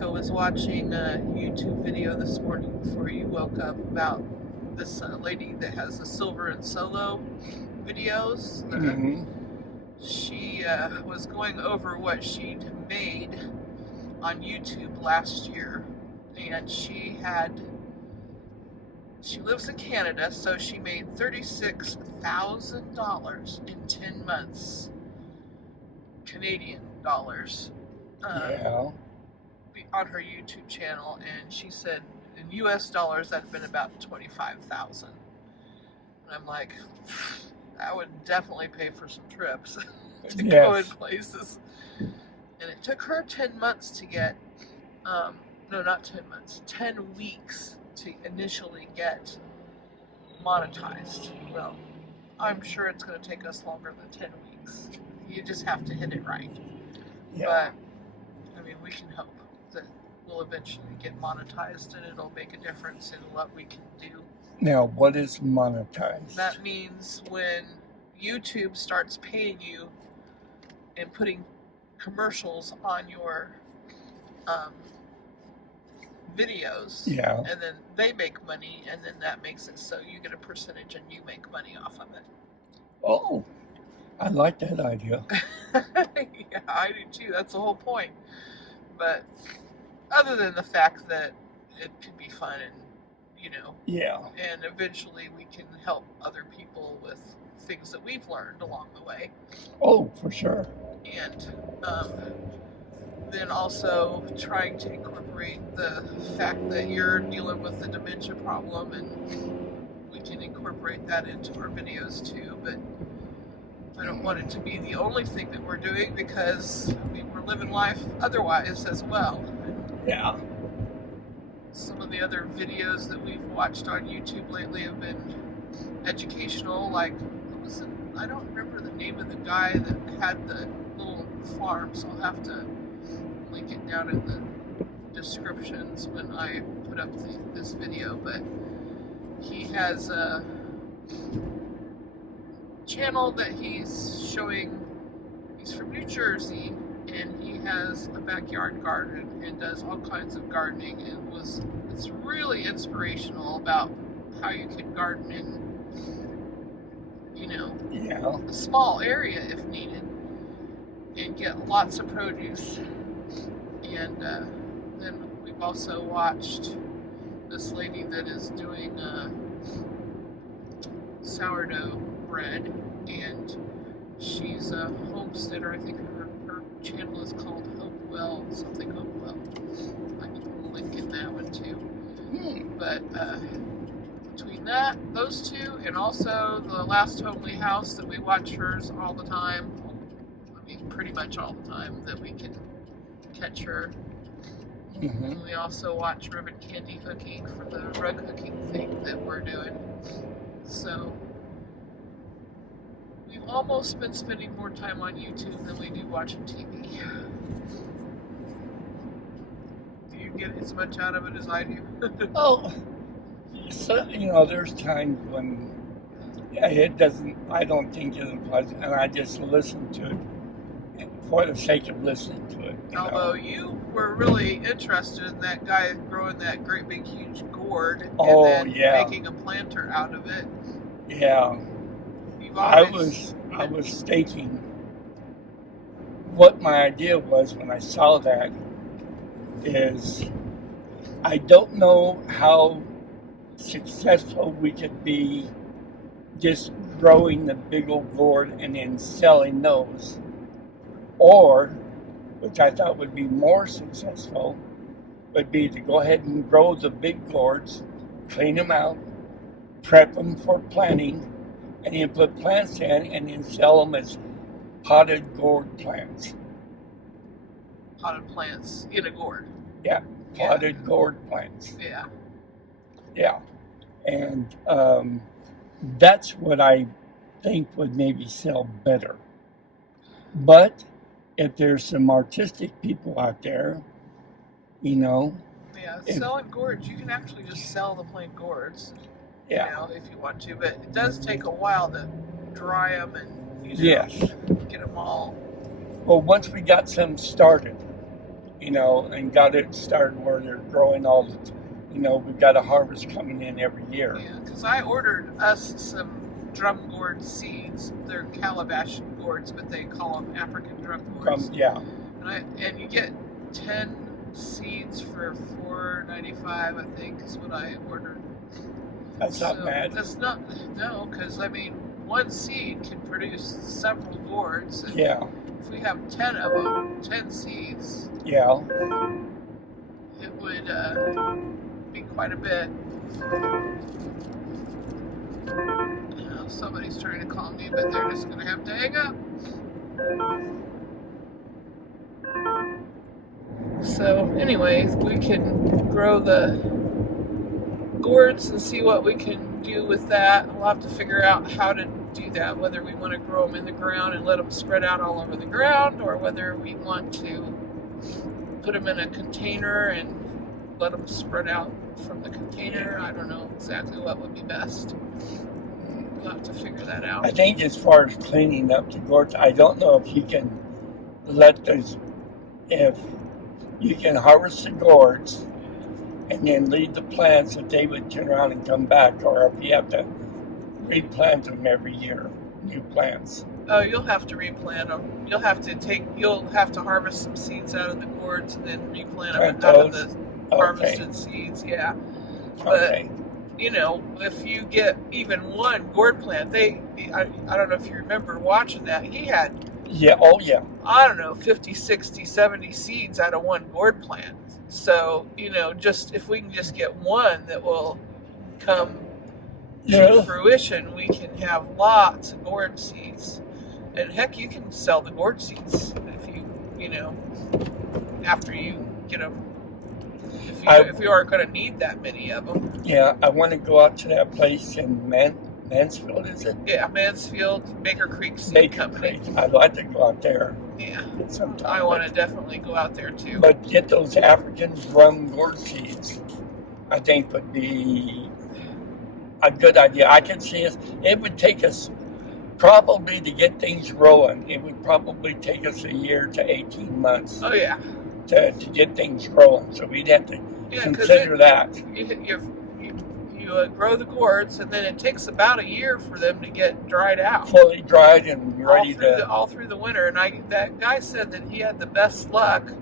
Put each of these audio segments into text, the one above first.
I was watching a YouTube video this morning before you woke up about this lady that has the silver and solo videos. Mm-hmm. She was going over what she'd made on YouTube last year, and she lives in Canada, so she made $36,000 in 10 months, Canadian dollars. Yeah. On her YouTube channel, and she said in US dollars that'd been about 25,000. And I'm like, that would definitely pay for some trips to go in places. And it took her 10 months to get, no, not 10 months, 10 weeks to initially get monetized. Well, I'm sure it's going to take us longer than 10 weeks. You just have to hit it right. Yeah. But, I mean, we can hope that we'll eventually get monetized and it'll make a difference in what we can do. Now, what is monetized? That means when YouTube starts paying you and putting commercials on your videos, Yeah. and then they make money, and then that makes it so you get a percentage and you make money off of it. Oh, I like that idea. Yeah, I do too. That's the whole point. But other than the fact that it could be fun and, Yeah. and eventually we can help other people with things that we've learned along the way. Oh, for sure. And then also trying to incorporate the fact that you're dealing with the dementia problem, and we can incorporate that into our videos too. But I don't want it to be the only thing that we're doing, because we're living life otherwise as well. Yeah. Some of the other videos that we've watched on YouTube lately have been educational, like, I don't remember the name of the guy that had the little farm, so I'll have to link it down in the descriptions when I put up this video, but he has a channel that he's showing. He's from New Jersey, and he has a backyard garden and does all kinds of gardening, and it's really inspirational about how you can garden in Yeah. a small area if needed and get lots of produce. And then we've also watched this lady that is doing sourdough bread, and she's a homesteader. I think her channel is called Hopewell Hopewell. I can put a link in that one too. But between those two, and also the last homely house that we watch hers all the time, I mean pretty much all the time that we can catch her. Mm-hmm. And we also watch ribbon candy hooking for the rug hooking thing that we're doing. So we've almost been spending more time on YouTube than we do watching TV. Do you get as much out of it as I do? Oh, so, there's times when I don't think it applies, and I just listen to it for the sake of listening to it. Although you were really interested in that guy growing that great big huge gourd Oh, and then yeah. making a planter out of it. Yeah. You've I always was stating what my idea was when I saw that is I don't know how successful we could be just growing the big old gourd and then selling those, or, which I thought would be more successful, would be to go ahead and grow the big gourds, clean them out, prep them for planting, and then put plants in and then sell them as potted gourd plants. Potted plants in a gourd. Yeah, potted gourd plants. Yeah. Yeah. And that's what I think would maybe sell better. But if there's some artistic people out there, Yeah, selling gourds, you can actually just sell the plain gourds. Yeah. If you want to, but it does take a while to dry them and Yes. get them all. Well, once we got some started, and got it started where they're growing all the, we've got a harvest coming in every year. Yeah, because I ordered us some drum gourd seeds. They're calabash gourds, but they call them African drum gourds. Yeah. And you get 10 seeds for $4.95, I think, is what I ordered. That's not bad. That's not, no, because one seed can produce several gourds. And yeah. If we have 10 of them, 10 seeds. Yeah. It would be quite a bit. Somebody's trying to call me, but they're just going to have to hang up. So, anyways, we can grow the gourds and see what we can do with that. We'll have to figure out how to do that, whether we want to grow them in the ground and let them spread out all over the ground, or whether we want to put them in a container and let them spread out from the container. I don't know exactly what would be best. We'll have to figure that out. I think as far as cleaning up the gourds, I don't know if you can if you can harvest the gourds and then leave the plants that they would turn around and come back, or if you have to replant them every year, new plants. Oh, you'll have to replant them. You'll have to harvest some seeds out of the gourds and then replant them out of the harvested seeds. Yeah. But, if you get even one gourd plant, I don't know if you remember watching that, he had, I don't know, 50, 60, 70 seeds out of one gourd plant. So, just if we can just get one that will come to fruition, we can have lots of gourd seeds. And heck, you can sell the gourd seeds if you after you get them. If you aren't going to need that many of them. Yeah, I want to go out to that place in Mansfield, is it? Yeah, Mansfield, Baker Creek Seed Company. Creek. I'd like to go out there. Yeah, sometime. I want to definitely go out there too. But get those African drum gourd seeds, I think would be a good idea. I can see it would take us probably to get things rolling. It would probably take us a year to 18 months. Oh yeah. To get things rolling, so we'd have to consider that. You grow the gourds, and then it takes about a year for them to get dried out, fully dried and ready all through the winter. And that guy said that he had the best luck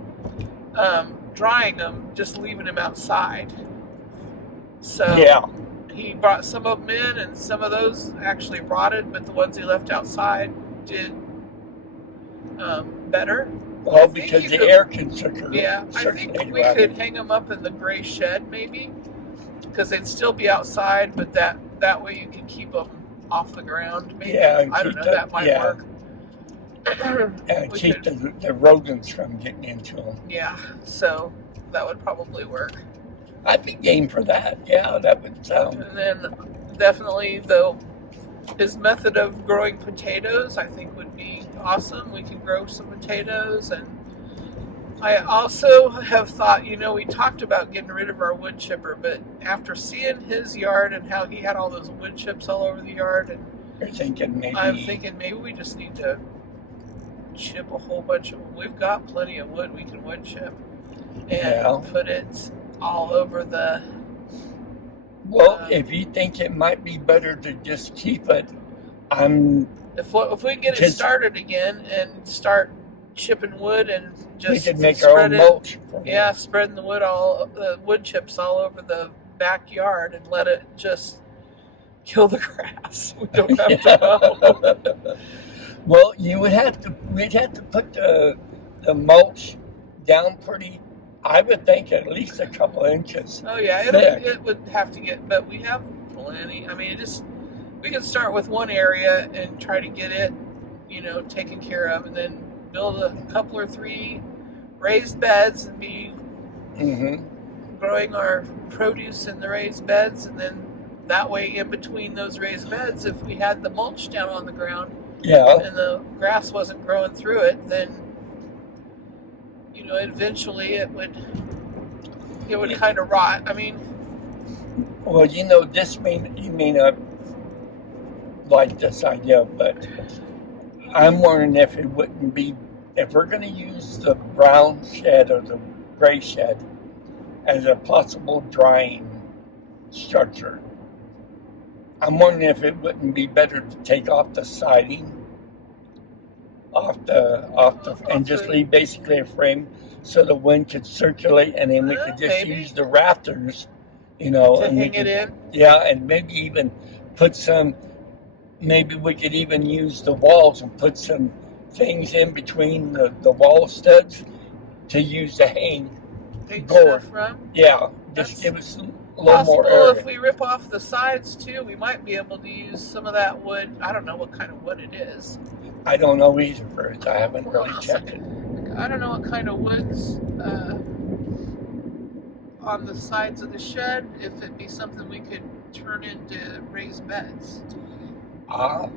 drying them, just leaving them outside. So he brought some of them in, and some of those actually rotted, but the ones he left outside did better. Well, because the air can circulate. Yeah, I think we could hang them up in the gray shed, maybe, because they'd still be outside, but that way you can keep them off the ground. Maybe. Yeah, I don't know. That might work. And keep the rodents from getting into them. Yeah, so that would probably work. I'd be game for that. Yeah, that would sound. And then definitely, though, his method of growing potatoes, I think, would be awesome. We can grow some potatoes. And I also have thought, we talked about getting rid of our wood chipper, but after seeing his yard and how he had all those wood chips all over the yard, and I'm thinking maybe we just need to chip a whole bunch of. We've got plenty of wood we can wood chip and put it all over the. Well, if you think it might be better to just keep it, If we can get it started again and start chipping wood and just we could make our own mulch. Spreading the wood chips all over the backyard and let it just kill the grass. We don't have to mow. Well, we'd have to put the mulch down pretty. I would think at least a couple inches. Oh yeah, it would have to get, but we have plenty. I mean, we could start with one area and try to get it, taken care of, and then build a couple or three raised beds and be growing our produce in the raised beds, and then that way in between those raised beds, if we had the mulch down on the ground, and the grass wasn't growing through it, then eventually it would kind of rot. I mean, well, you may not like this idea, but I'm wondering if it wouldn't be if we're going to use the brown shed or the gray shed as a possible drying structure, I'm wondering if it wouldn't be better to take off the siding, and just leave basically a frame so the wind could circulate, and then we could just Maybe. use the rafters, to hang it in. Yeah, and maybe even put some. Maybe we could even use the walls and put some things in between the wall studs to use to hang board. Stuff from. Yeah, just give us a little more Possible area. if we rip off the sides too, we might be able to use some of that wood. I don't know what kind of wood it is. I don't know either, Bert. I haven't really checked it. I don't know what kind of wood's on the sides of the shed. If it'd be something we could turn into raised beds. I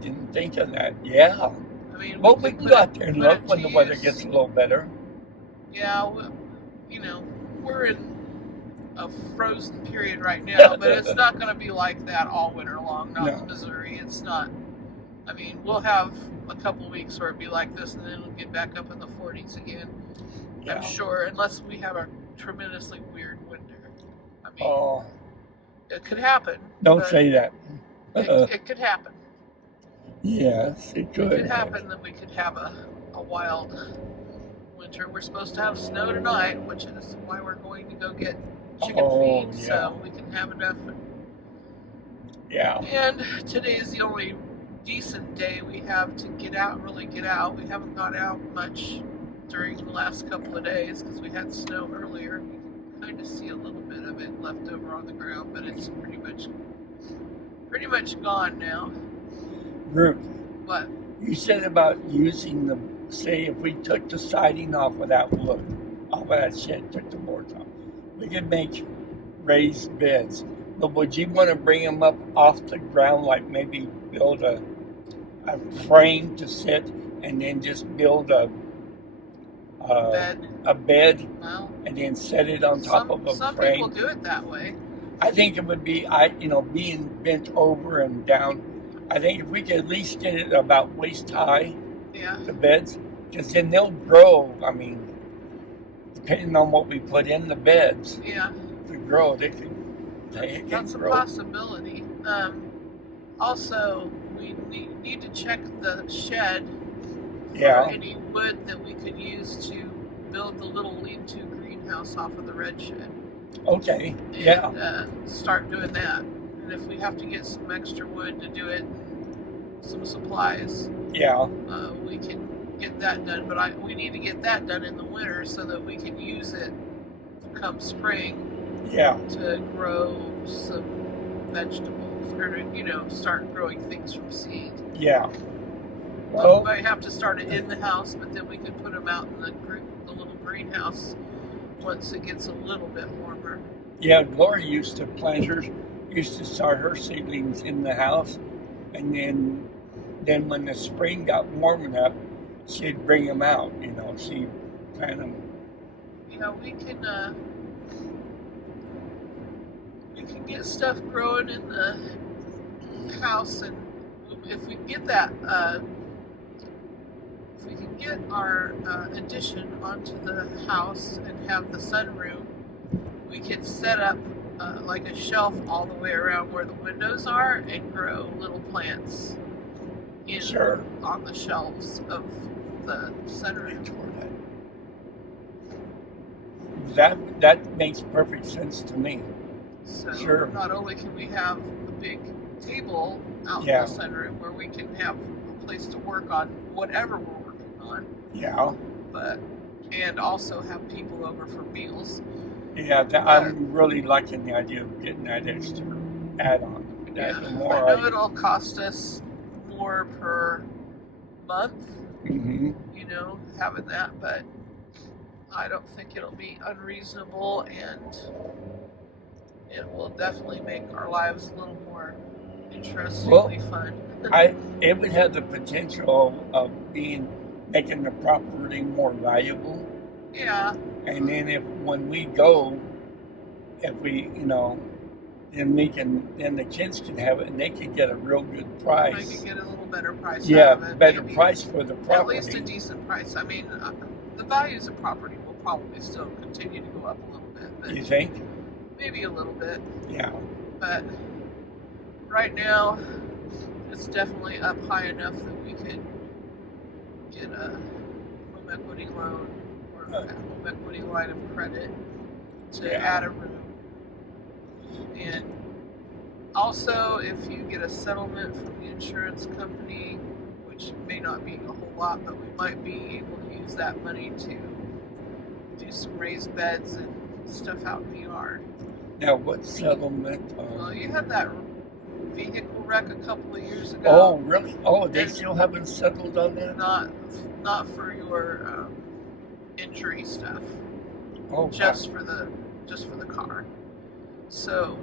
didn't think of that. Yeah. I mean, Well, we can go out there and put look it when to the weather use. gets a little better. Yeah, we're in a frozen period right now, but it's not going to be like that all winter long. Not No. in Missouri. It's not. I mean, we'll have a couple weeks where it'll be like this, and then it'll get back up in the 40s again. Yeah. I'm sure, unless we have a tremendously weird winter. I mean, Oh, it could happen. don't but say that. It could happen. Yes, it could. It could happen that we could have a wild winter. We're supposed to have snow tonight, which is why we're going to go get chicken feed, yeah. so we can have enough. Yeah. And today is the only decent day we have to really get out. We haven't got out much during the last couple of days because we had snow earlier. You can kind of see a little bit of it left over on the ground, but it's pretty much gone now. Ruth, But you said about using say if we took the siding off of that wood, off of that shed, took the boards off, we could make raised beds. But would you want to bring them up off the ground, like maybe build a frame to sit and then just build a bed well, and then set it on top of a some frame? people do it that way. I think it would be, being bent over and down, I think if we could at least get it about waist high, Yeah. the beds, because then they'll grow. I mean, depending on what we put in the beds, Yeah. to grow, it That's can a grow. possibility. Also, we need to check the shed for Yeah. any wood that we could use to build the little lean-to greenhouse off of the red shed. Okay, And, yeah. start doing that. And if we have to get some extra wood to do it, some supplies, Yeah, we can get that done. But we need to get that done in the winter so that we can use it come spring yeah, to grow some vegetables or to, start growing things from seed. yeah. We Well, might have to start it in the house, but then we could put them out in the little greenhouse once it gets a little bit warmer. yeah, Gloria used to start her seedlings in the house, and then when the spring got warm enough, she'd bring them out. She'd plant them. We can get stuff growing in the house, and if we get that, if we can get our addition onto the house and have the sunroom, we could set up like a shelf all the way around where the windows are and grow little plants Sure. on the shelves of the sunroom. That makes perfect sense to me. So Sure. not only can we have a big table out Yeah. in the sunroom where we can have a place to work on whatever we're working on, Yeah, and also have people over for meals. yeah. I'm really liking the idea of getting that extra add-on. The more I know it'll cost us more per month, hmm having that, but I don't think it'll be unreasonable, and it will definitely make our lives a little more interestingly fun. It would have the potential of making the property more valuable. Yeah, And then when we go, if then the kids can have it, and they can get a real good price. They can get a little better price. Yeah, out of it, better maybe. price for the property. At least a decent price. I mean, the values of property will probably still continue to go up a little bit. But You think? maybe a little bit. Yeah. But right now, it's definitely up high enough that we could get a home equity loan or a home equity line of credit to add a room. And also, if you get a settlement from the insurance company, which may not be a whole lot, but we might be able to use that money to do some raised beds and stuff out in the yard. Now, what settlement? Well, you had that vehicle wreck a couple of years ago. Oh, really? Oh, they still haven't settled on that? Not for your injury stuff. Oh, just for the car. So,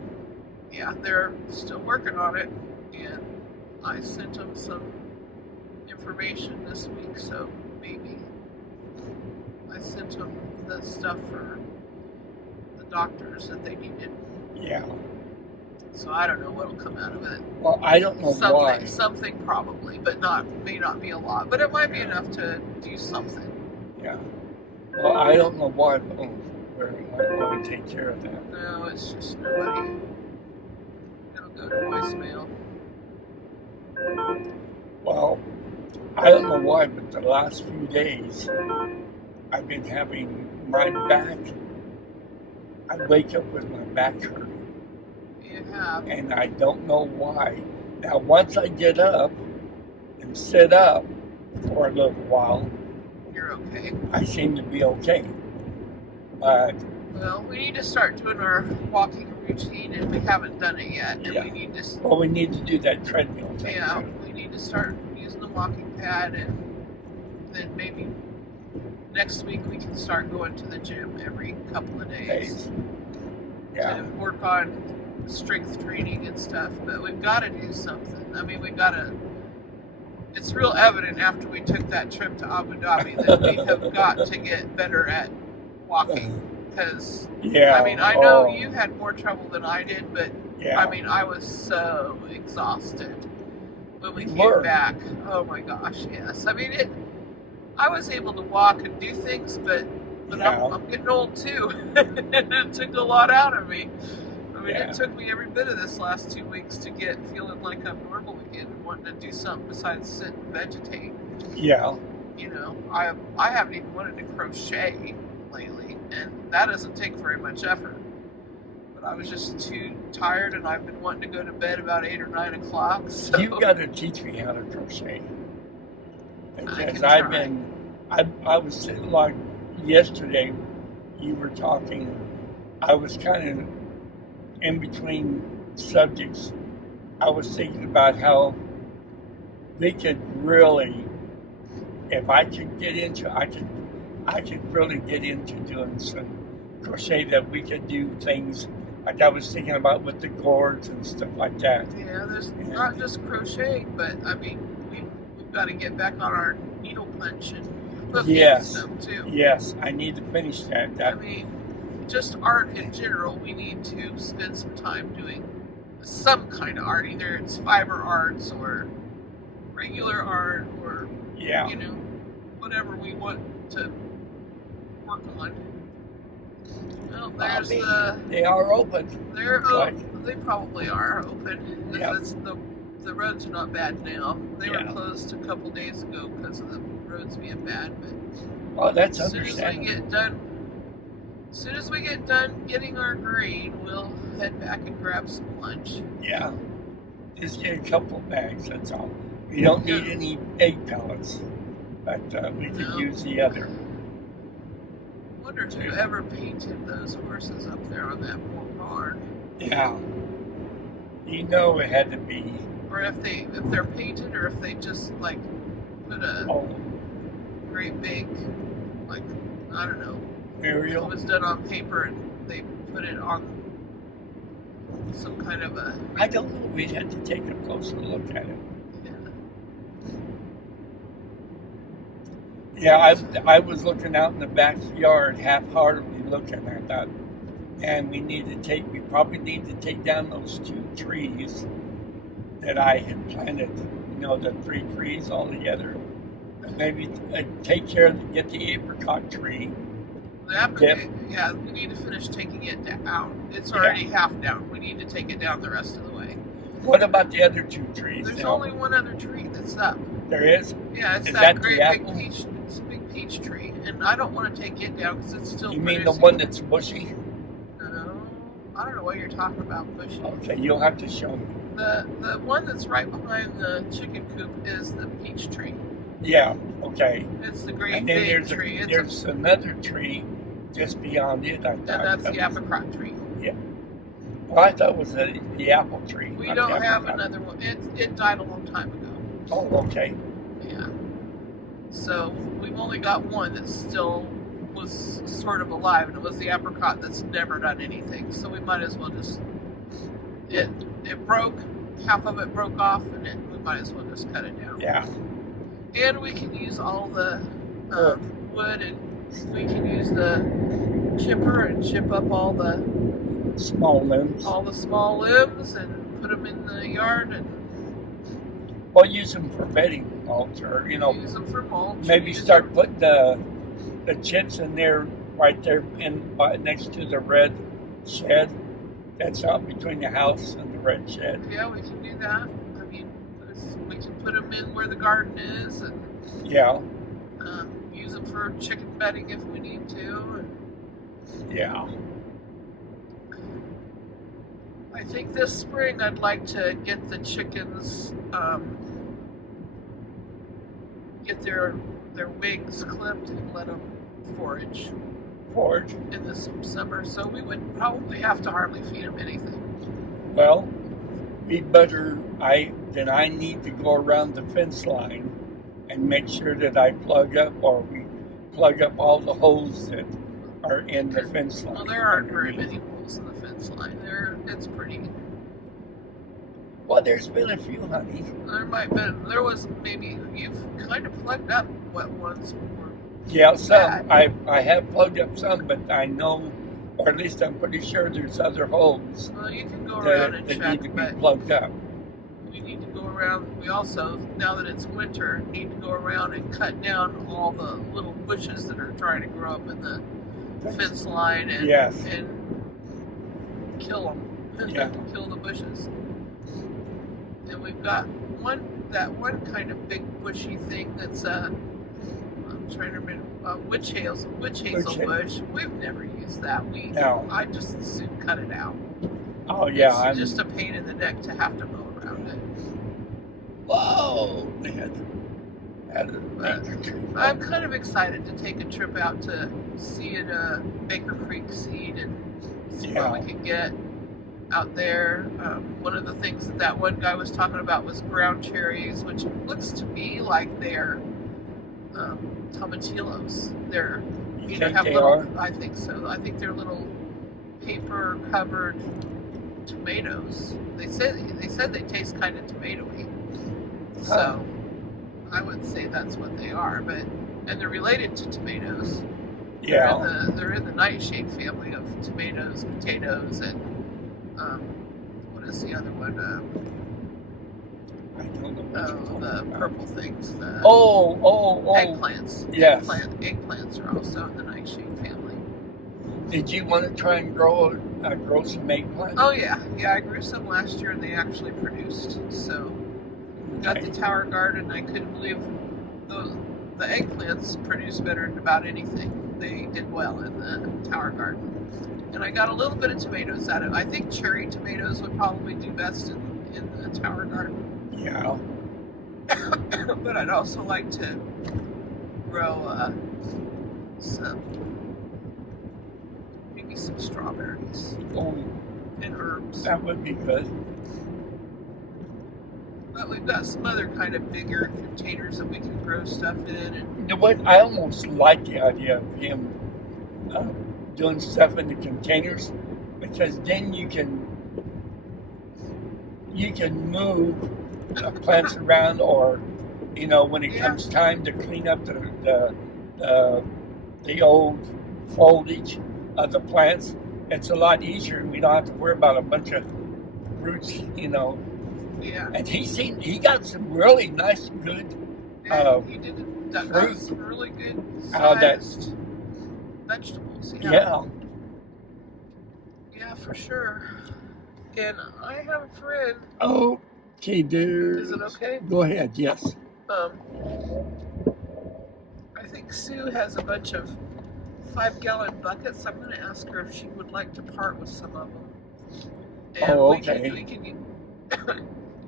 yeah, they're still working on it, and I sent them some information this week, so maybe I sent them the stuff for the doctors that they needed. Yeah. So I don't know what'll come out of it. Well, I don't know why. Something probably, but may not be a lot. But it might be enough to do something. Yeah. Well, I don't know why, but we're going to take care of that. No, it's just nobody. It'll go to voicemail. Well, I don't know why, but the last few days, I've been having my back. I wake up with my back hurting. You have. And I don't know why. Now, once I get up and sit up for a little while, you're okay. I seem to be okay. But well, we need to start doing our walking routine, and we haven't done it yet. And we need to. Well, we need to do that treadmill thing. Yeah, we need to start using the walking pad, and then maybe next week we can start going to the gym every couple of days. Yeah. To work on strength training and stuff. But we've got to do something. I mean, it's real evident after we took that trip to Abu Dhabi that we have got to get better at walking. Because, I mean, I know you had more trouble than I did, but I mean, I was so exhausted when we came back. Oh my gosh, yes. I mean, I was able to walk and do things, but I'm getting old too. It took a lot out of me. I mean, it took me every bit of this last 2 weeks to get feeling like I'm normal again and wanting to do something besides sit and vegetate. Yeah. You know, I haven't even wanted to crochet lately, and that doesn't take very much effort. But I was just too tired, and I've been wanting to go to bed about 8 or 9 o'clock. So you've got to teach me how to crochet. Because I was sitting like yesterday, you were talking, I was kind of in between subjects. I was thinking about how they could really, if I could get into, I could really get into doing some crochet, that we could do things like I was thinking about with the gourds and stuff like that. Yeah, there's not just crocheting, but I mean, we've got to get back on our needle punch and hooking stuff too. Yes, I need to finish that. I mean, just art in general, we need to spend some time doing some kind of art. Either it's fiber arts or regular art or, you know, whatever we want to work on. Well, there's they are open. They probably are open. Yeah. The roads are not bad now. They were closed a couple days ago because of the roads being bad. But that's understandable. As soon as we get done getting our green, we'll head back and grab some lunch. Yeah. Just get a couple bags, that's all. We don't need any egg pellets, but we could use the other. I wonder who ever painted those horses up there on that poor barn. Yeah. You know it had to be. Or if they're painted, or if they just like put a great big, like, I don't know. Ariel. It was done on paper and they put it on some kind of a... I don't know. We'd have to take a closer look at it. Yeah, I was looking out in the backyard half-heartedly looking at that And we probably need to take down those 2 trees that I had planted, the 3 trees all together. And maybe take care of, get the apricot tree. Yeah, we need to finish taking it down. It's already half down. We need to take it down the rest of the way. What about the other 2 trees? There's only one other tree that's up. There is? Yeah, it's Is that that great the big apple? peach. It's a big peach tree, and I don't want to take it down because it's still. You mean the producing. one that's bushy? No, I don't know what you're talking about, bushy. Okay, you'll have to show me. The one that's right behind the chicken coop is the peach tree. Yeah, okay. It's the great And then big tree. there's another tree just beyond it. And that's the apricot tree. Yeah. Well, I thought it was the apple tree. We not don't the have apricot. another one. It died a long time ago. Oh, okay. Yeah. So we've only got one that still was sort of alive, and it was the apricot that's never done anything. So we might as well just. It broke. Half of it broke off, and we might as well just cut it down. Yeah. And we can use all the wood, and we can use the chipper and chip up all the Small limbs. small limbs and put them in the yard and Well, use them for bedding mulch, or use them for mulch. maybe start putting the chips in there, right there next to the red shed. That's out between the house and the red shed. Yeah, we can do that. I mean, we can put them in where the garden is, and Yeah. use them for chicken bedding if we need to. And Yeah. I think this spring I'd like to get the chickens, get their wings clipped and let them forage in the summer. So we would probably have to hardly feed them anything. Well, I need to go around the fence line and make sure that I plug up all the holes that are in the fence line. Well, there aren't very many holes in the fence line. It's pretty. Well, there's been a few, honey. There was maybe, you've kind of plugged up what ones were. Yeah, some. bad. I have plugged up some, but I know, or at least I'm pretty sure there's other holes Well, you can go around and that check, need to be but plugged up. we need to go around. We also, now that it's winter, need to go around and cut down all the little bushes that are trying to grow up in the fence line and Yes. and kill them. Yeah. Kill the bushes. And we've got that one kind of big bushy thing that's I'm trying to remember, witch hazel bush. We've never used that. No. I just as soon cut it out. Oh yeah, It's just a pain in the neck to have to mow around it. Whoa! They had a But major tree. I'm kind of excited to take a trip out to seed Baker Creek seed and see what we can get out there. One of the things that one guy was talking about was ground cherries, which looks to me like they're tomatillos. They're You think have they little. are? I think so. I think they're little paper covered tomatoes. They said they taste kind of tomatoey. So I would say that's what they are, and they're related to tomatoes. Yeah. They're in the nightshade family of tomatoes, potatoes, and what is the other one? I don't know what you're talking The about. purple things. The Oh. eggplants. Yes. Eggplants are also in the nightshade family. Did you want to try and grow some eggplant? Oh yeah. I grew some last year, and they actually produced. So got the tower garden. I couldn't believe the eggplants produce better than about anything. They did well in the tower garden. And I got a little bit of tomatoes out of it. I think cherry tomatoes would probably do best in the tower garden. Yeah. But I'd also like to grow maybe some strawberries Oh, and herbs. that would be good. But we've got some other kind of bigger containers that we can grow stuff in. And You know what? I almost like the idea of him doing stuff in the containers, because then you can move plants around, or when it comes time to clean up the old foliage of the plants, it's a lot easier. We don't have to worry about a bunch of roots, Yeah. And he got some really nice, good He did fruit some really good out of that. sized vegetables. Yeah. Yeah, for sure. And I have a friend. Okay, dude. Is it okay? Go ahead. Yes. I think Sue has a bunch of 5-gallon buckets. I'm going to ask her if she would like to part with some of them. And okay.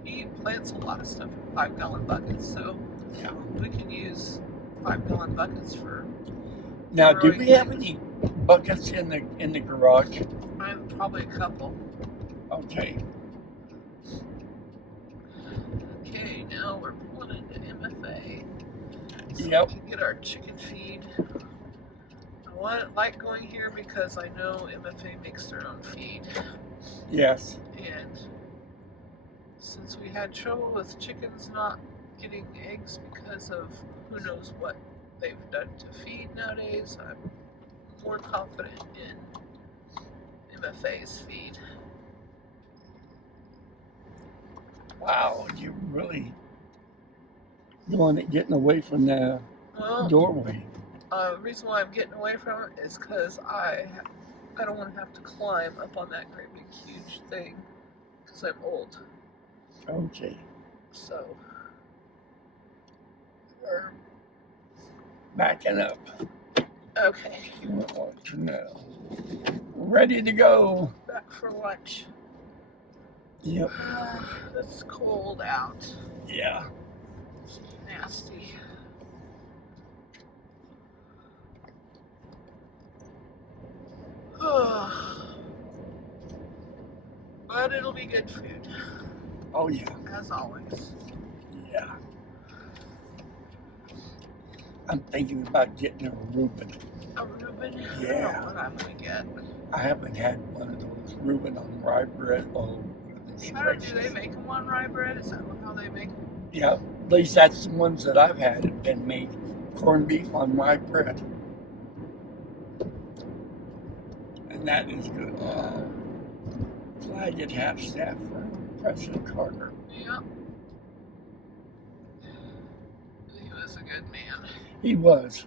He plants a lot of stuff in 5-gallon buckets, so yeah, we can use 5-gallon buckets for. Now, do we have any buckets in the garage? I have probably a couple. Okay. Okay, now we're pulling into MFA. So Yep. we can get our chicken feed. I like going here because I know MFA makes their own feed. Yes. And since we had trouble with chickens not getting eggs because of who knows what they've done to feed nowadays, I'm more confident in MFA's feed. Wow, you're really getting away from the doorway. The reason why I'm getting away from it is because I don't want to have to climb up on that great big huge thing because I'm old. Okay. So we're backing up. Okay. Ready to go. Back for lunch. Yep. It's cold out. Yeah. It's nasty. But it'll be good food. Oh yeah. As always. Yeah. I'm thinking about getting a Reuben. A Reuben? Yeah. I don't know what I'm gonna get. I haven't had one of those Reuben on rye bread. Oh, How do they make them on rye bread? Is that how they make them? Yeah, at least that's the ones that I've had have been made. Corned beef on rye bread. And that is good. Flag at half staff for President Carter. Yeah. He was a good man. He was.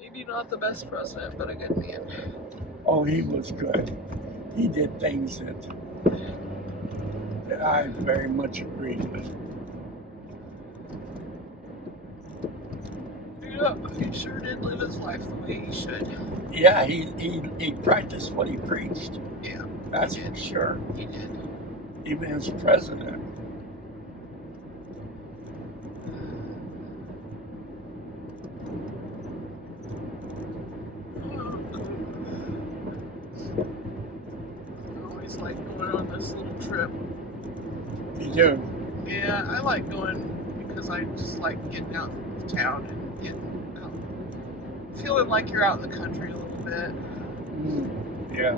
Maybe not the best president, but a good man. Oh, he was good. He did things that I very much agreed with. Yeah, he sure did live his life the way he should. Yeah, he practiced what he preached. Yeah. That's for sure. He did. Even as president. I always like going on this little trip. You do? Yeah, I like going because I just like getting out of town and feeling like you're out in the country a little bit. Yeah.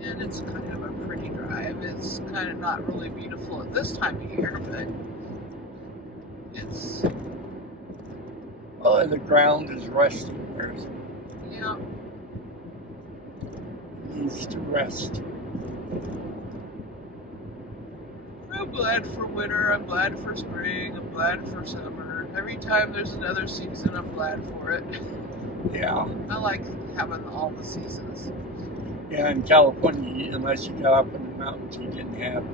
And it's kind of a pretty drive. It's kind of not really beautiful at this time of year, but it's... Oh, the ground is rusty. Yeah. Needs to rest. I'm glad for winter, I'm glad for spring, I'm glad for summer. Every time there's another season, I'm glad for it. Yeah. I like having all the seasons. Yeah, in California, unless you got up in the mountains, you didn't have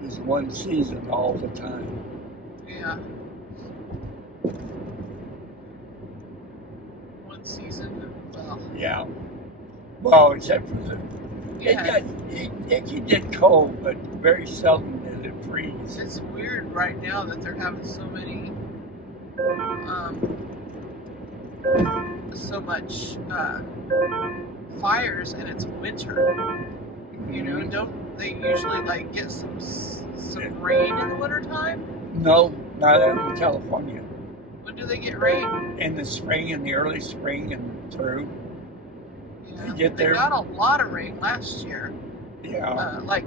this one season all the time. Yeah. One season, well. Yeah. Well, except for the... Yeah. It can get cold, but very seldom did it freeze. It's weird right now that they're having so many, so much fires, and it's winter. You know, don't they usually like get some rain in the wintertime? No, not out in California. When do they get rain? In the spring, in the early spring and through. Yeah, They get there. They got a lot of rain last year. Yeah. Like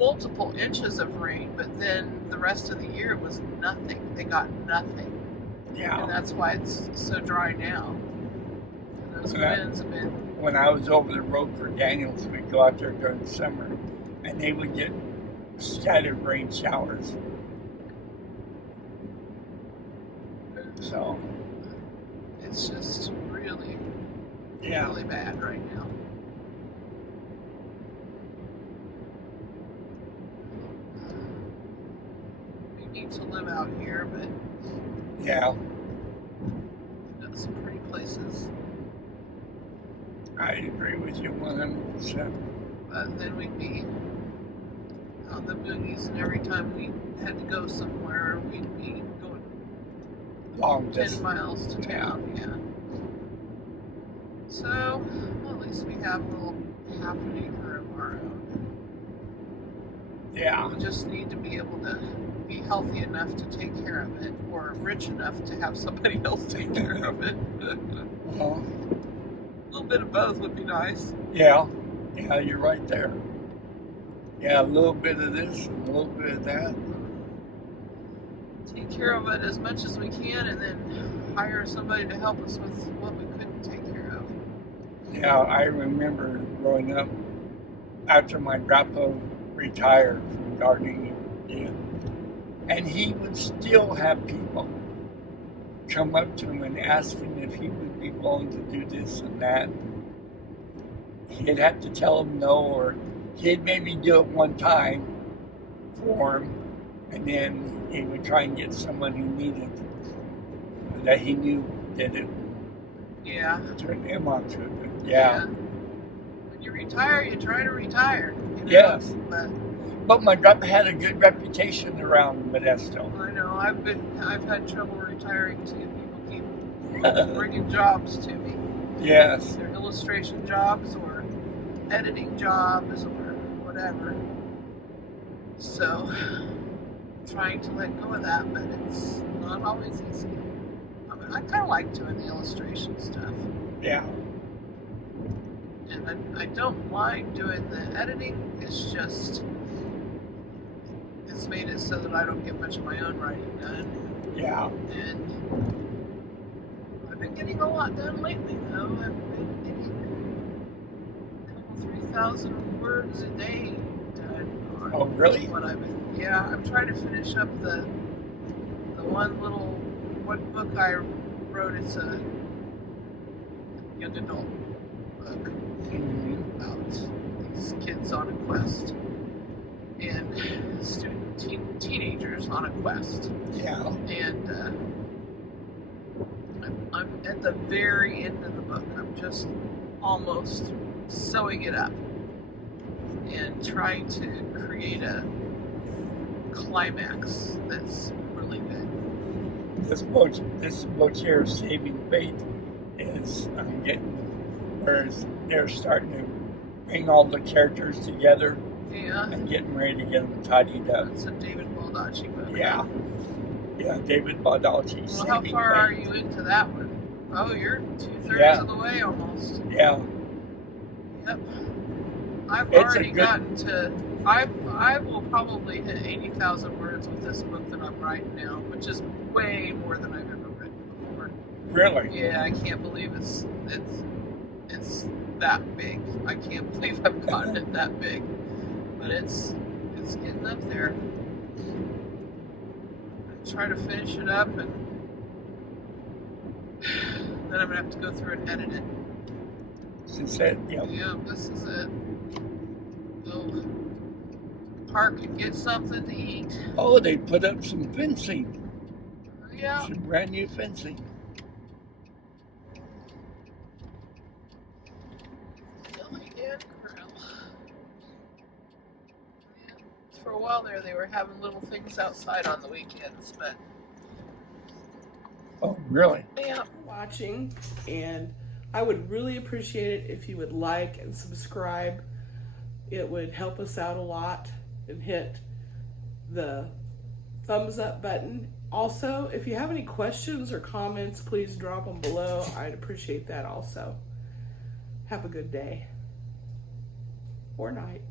multiple inches of rain, but then the rest of the year it was nothing. They got nothing. Yeah. And that's why it's so dry now. And those winds have been... When I was over the road for Daniels, we'd go out there during the summer, and they would get scattered rain showers. So it's just really, yeah, really bad right now. We need to live out here, but yeah, we've got some pretty places. I agree with you 100%. But then we'd be on the boonies, and every time we had to go somewhere, we'd be going Long 10 miles to town. Yeah. So, well, at least we have a little half an acre of our own. Yeah. We just need to be able to be healthy enough to take care of it, or rich enough to have somebody else take care of it. Well, a little bit of both would be nice. Yeah. Yeah, you're right there. Yeah, a little bit of this and a little bit of that. Take care of it as much as we can, and then hire somebody to help us with what we couldn't take care of. Yeah, I remember growing up after my grandpa retired from gardening, and he would still have people come up to him and ask him if he would be willing to do this and that. He'd have to tell him no, or he'd maybe do it one time for him, and then he would try and get someone who needed, that he knew did it. Yeah. Turn him onto it. But yeah. When you retire, you try to retire. You know? Yes. But my grandpa had a good reputation around Modesto. I know. I've had trouble retiring too. People keep bringing jobs to me. Yes. They're illustration jobs or editing jobs or whatever. So, trying to let go of that, but it's not always easy. I mean, I kind of like doing the illustration stuff. Yeah. And I don't mind doing the editing. It's just, it's made it so that I don't get much of my own writing done. Yeah. And I've been getting a lot done lately, though. I've been getting a couple 3,000 words a day done. Oh, really? What I've been, yeah, I'm trying to finish up the one book I wrote. It's a young adult book about these kids on a quest and teenagers on a quest. Yeah. And I'm at the very end of the book. I'm just almost sewing it up and trying to create a climax that's really good. This book here, Saving Faith, is whereas they're starting to bring all the characters together. Yeah. And getting ready to get them tidied up. It's a David Baldacci book. Yeah. Yeah, David Baldacci. Well, how far are you into that one? Oh, you're 2/3 of the way almost. Yeah. Yep. I've already gotten to. I will probably hit 80,000 words with this book that I'm writing now, which is way more than I've ever written before. Really? Yeah, I can't believe it's that big. I can't believe I've gotten it that big, but it's getting up there. I try to finish it up, and then I'm gonna have to go through and edit it. This is it. Yep. Yeah, this is it. Go park and get something to eat. Oh, they put up some fencing. Yeah. Some brand new fencing. Billy and Grill. Yeah. For a while there, they were having little things outside on the weekends, but. Oh, really? Yeah. Watching, and I would really appreciate it if you would like and subscribe. It would help us out a lot, and hit the thumbs up button. Also, if you have any questions or comments, please drop them below. I'd appreciate that also. Have a good day or night.